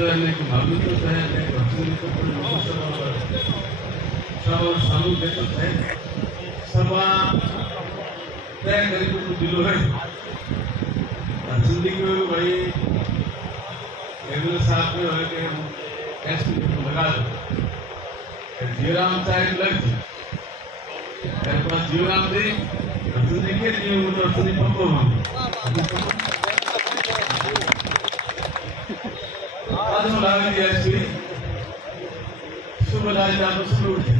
रहने की मालूम तो है नहीं तो सब सामू देखो है सभा तय करीब तो दिलो है जिंदगी में भाई एमएलए साहब ने है कि एसपी को लगा दो जीवराम साहब लग जी मेरे पास जीवराम दे जिंदगी के लिए वो तो असली पप्पो हम आज हम लावे दिया एसपी सुबह लाए जाप शुरू उठे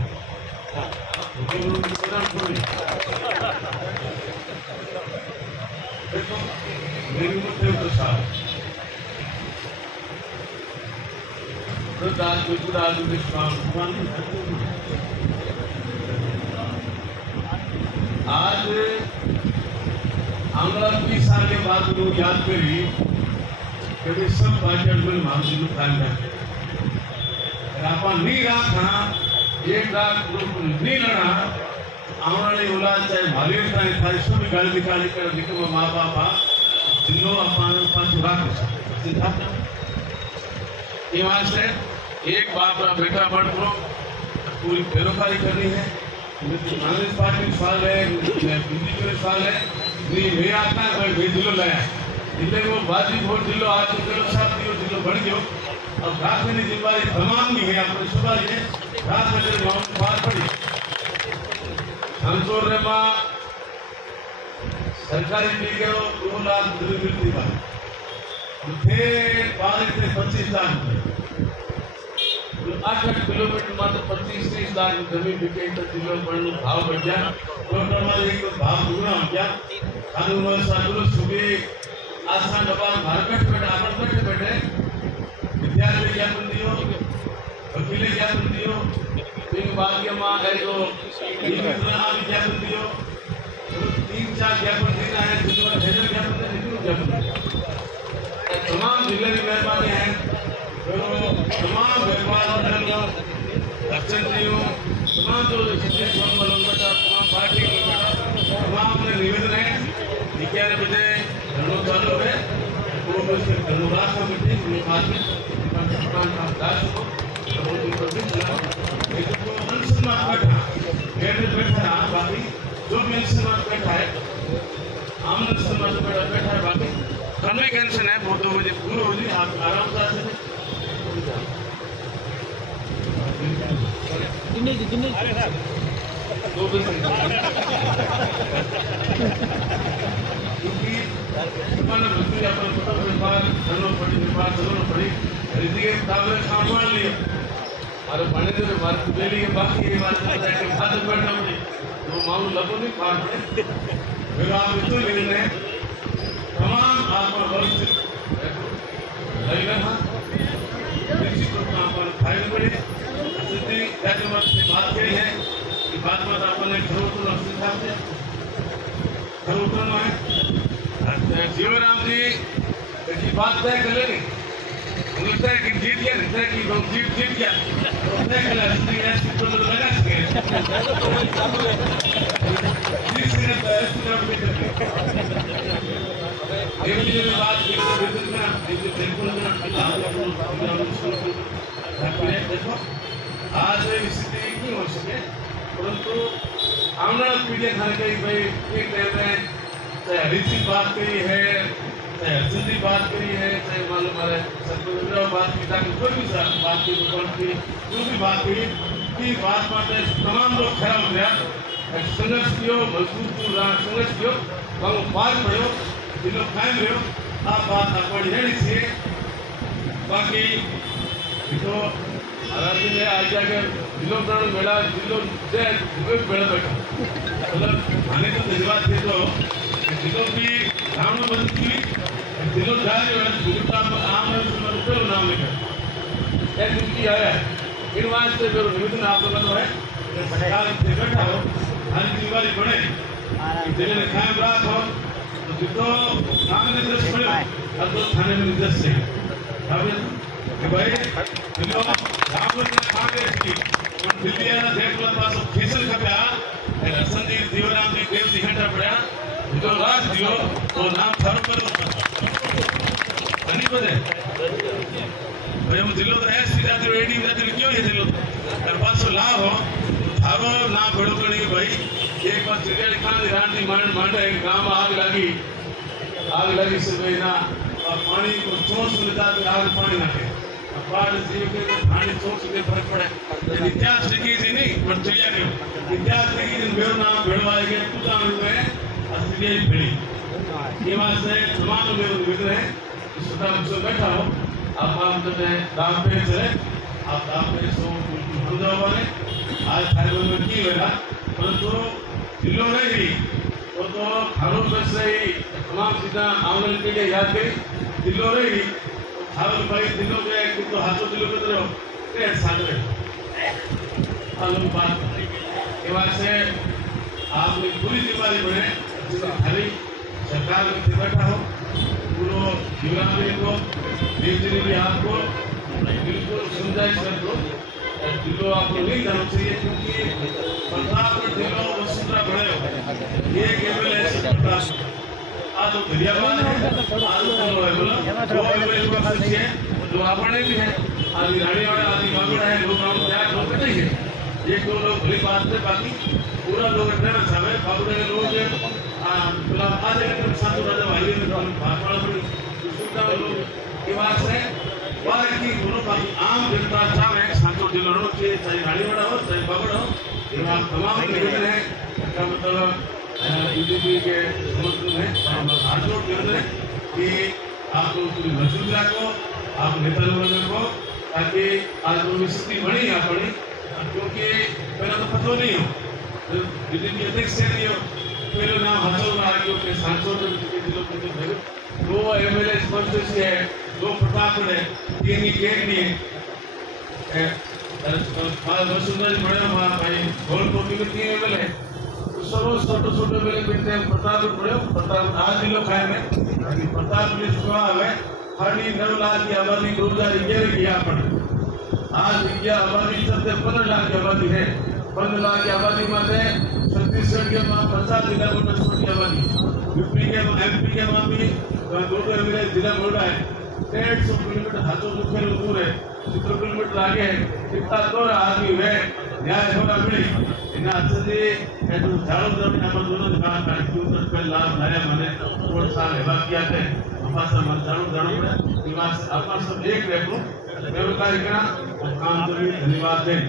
देखो मेरी मुझे तो साफ तो दाल बिल्कुल आलू के स्वाद आज आंगला 20 साल के बाद लोग याद करी कि सब पार्टियों में मामले काम करते अपन नहीं रहा था एक लाख लोग नहीं लड़ा आने औलाद चाहे भारी चाहे था इसको भी गाली निकाली कर निकल माँ बापा जिन्हों अपन पर चुरा कर सिद्धांत ये बात है एक बाप का बेटा बढ़ करो पूरी पैरोकारी करनी है कांग्रेस पार्टी सवाल है बीजेपी के सवाल है नहीं मेरा आता है भाई दिलो लाया जिले को बाजी वोट दिलो आज दिलो साथ दियो दिलो बढ़ गयो अब रात में जिम्मेदारी तमाम की है अपने सुबह ये रात में माउंट पार पड़ी हम तो रे माँ सरकारी मिल गए 2 लाख मिलती बात थे 22 से 25 लाख 8 किलोमीटर मात्र 25-30 लाख जमीन बिके तो जिलो बनने भाव बढ़ गया टोटल में एक भाव दुगना हो गया कानून और साधुलो सुबह आसान दबा मार्केट में आपन बैठे विद्यार्थी क्या दियो वकील क्या दियो फिर भाग्य मां है जो इतना आप क्या दियो 3-4 क्या देना है जिसमें हेडर क्या तमाम जिले की मेहरबानी है तमाम व्यापार तमाम जो तमाम पार्टी तमाम ने निवेदन है 11 बजे धरना चालू है धन्यवाद कमेटी बैठा बाकी जो भी बैठा है आमन बैठा है बाकी कन्वेंशन है बहुत 2 बजे पूरा हो जाए आप आराम से अरे सर 2 बजे क्योंकि मन बुद्धि अपन व्यापार धर्म पड़ी रीति काबले सामान लिए और बने तो बात बेली के बाकी ये बात है कि बात बढ़ना पड़ी तो मालूम लगो नहीं पार पड़े फिर आप तो लेने तमाम आप वर्ष लगना था किसी को आप फाइल पड़े सिद्धि जातिवाद से बात करी है कि बात में आपने खरोटन सिद्धांत से खरोटन है जीवराम जी की बात तय कर लेंगे लगता है कि जीत गया लगता है कि जीत गया तय कर लगा सके बात देखो आज स्थिति नहीं हो सके परंतु आमना पीढ़ी खाने के भाई एक टाइम में चाहे रीति बात करी है चाहे अर्जुन बात करी है चाहे मालूम है सतगुरु बात की ताकि कोई भी बात की जो भी बात करी की बात माटे तमाम लोग खड़ा हो गया संघर्ष किया मजबूत संघर्ष किया वहाँ पार पड़ो दिलो कायम रहो आप बात अपनी है इसलिए बाकी देखो आराधी में आज जाके दिलो प्राण मेला दिलो से बेड़ा बैठा मतलब आने को धन्यवाद थे तो दिलो की नाम बंदी दिलो जाए दिलो आम रुपये नाम लिखा एक दिन की आया इन वास्ते जो निवेदन आप लोगों है सरकार से बैठा हो हर जिम्मेवारी बने दिल ने कायम राख हो तो जितो नाम निर्देश पड़े अब तो थाने में निर्देश से अब भाई दिलो राम ने कांग्रेस की और दिल्ली ना देख लो पास फीसल खपया संजी जीवराम जी देव जी घंटा पड़ा जो राज दियो तो नाम थारो करो धन्यवाद भाई हम जिलो तो है सीधा तो एडी जाते क्यों ये जिलो तर पास लाभ हो थारो ना बड़ो करी भाई एक बार चिड़िया खान रानी मांड है गांव में आग लगी से भाई ना और पानी को चोट सुनता तो आग पानी नाखे अपार जीव के पानी चोट से फर्क पड़े इतिहास लिखी थी नहीं पर चिड़िया के इतिहास लिखी थी मेरा नाम भेड़वाएंगे पूरा में असलिए भेड़ी ये बात से तमाम लोग मित्र हैं छोटा बच्चों बैठा हो आप दाम पे चले आप दाम पे सो हम जाओ वाले आज थारे में की बेटा परंतु दिलों में ही तो खानों में से तमाम चीज़ें आमल के लिए याद करी दिलों में ही थारे भाई दिलों के तो हाथों दिलों के तरह के साथ में आलू बात ये बात से आपने पूरी जिम्मेदारी बने खाली सरकार में बैठा हो पूरा युवा को भी आपको बिल्कुल समझाइश कर दो दिलो आपको नहीं जाना चाहिए क्योंकि प्रताप दिलो वसुंधरा बड़े हो ये केवल ऐसे प्रताप आज तो धन्यवाद है आज तो बोलो जो एमएलए का खुशी है जो आपने भी है आज रानी वाला आदि मांगड़ा है लोग हम क्या लोग नहीं है एक दो लोग भली बात है बाकी पूरा लोग रहना चाहे बाबू के लोग मतलब आधे घंटे साथ राजा भाई ने भाषण में सुनता लोग की बात है वाले की दोनों का आम जनता चाहे साथों दिलों के चाहे गाड़ी वाला हो चाहे बाबड़ हो ये आप तमाम निवेदन है इसका मतलब बीजेपी के समर्थन में हम हाथ जोड़ निवेदन है कि आप पूरी वसुंधरा को आप नेता लोगों को ताकि आज वो स्थिति बनी अपनी क्योंकि पहले तो पता नहीं हो बीजेपी अध्यक्ष से नहीं हो पहले नाम हसल मार्गियों के सांसदों के जिलों के जो दो एमएलए स्पॉन्सर से है दो प्रताप ने तीन ही केक नहीं है वसुंधरा जी बड़े हमारा भाई गोल कोटी में तीन एमएलए सब छोटे छोटे एमएलए बेटे प्रताप बड़े प्रताप आज जिलो खाए में प्रताप ने सुना है खाली 9 लाख की आबादी 2011 की अपन आज की आबादी 15 लाख की आबादी है 15 लाख की आबादी में छत्तीसगढ़ के 50 जिला को छोटी आबादी यूपी के एमपी के में भी दो एमएलए जिला बोल रहा है 150 किलोमीटर हाथों दुखे दूर है 70 किलोमीटर आगे है इतना तो आदमी है न्याय होगा मिली इन्हें अच्छा जी तो झाड़ू जमीन हम दोनों कहा था कि उधर पे लाभ लाया मैंने थोड़ा साल हेवा किया थे हमारा सब झाड़ू पड़े निवास आपका सब एक रखो व्यवसाय करना और काम करिए धन्यवाद दें